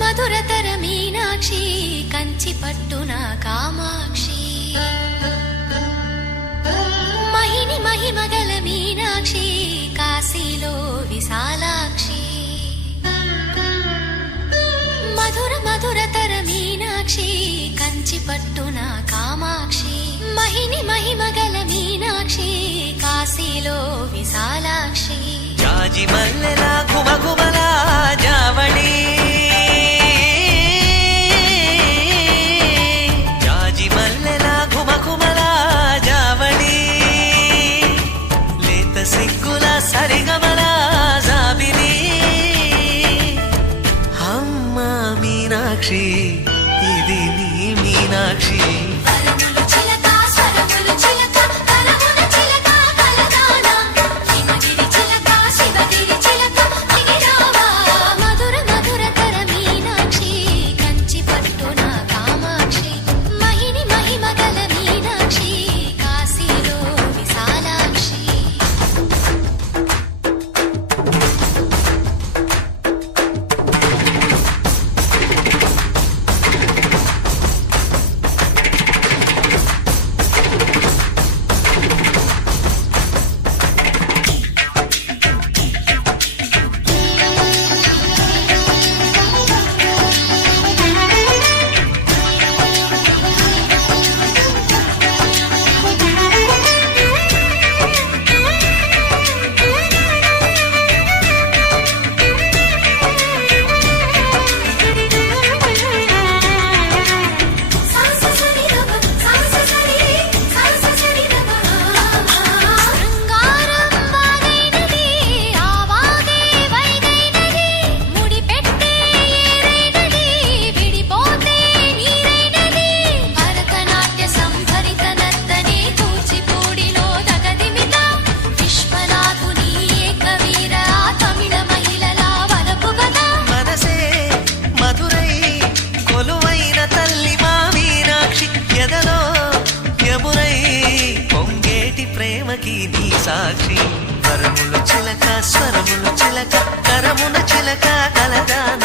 మధురతర మీనాక్షి కంచి పట్టున కామాక్షి మహిని మహిమగల మీనాక్షి కాశీలో విశాలాక్షి మధురతర మీనాక్షి కంచి పట్టున కామాక్షి మహిని మహిమగల మీనాక్షి కాశీలో విశాలాక్షి జాజి మల్లెలా ఘుమఘుమలా జావళి జాజి మల్లెలా ఘుమఘుమలా జావళి లేత సిగ్గుల సరిగమల జాబిలి అమ్మ మీనాక్షి ఇది నీ మీనాక్షి నీ సాక్షి వరములు చిలక స్వరములు చిలక కరమున చిలక కలదాన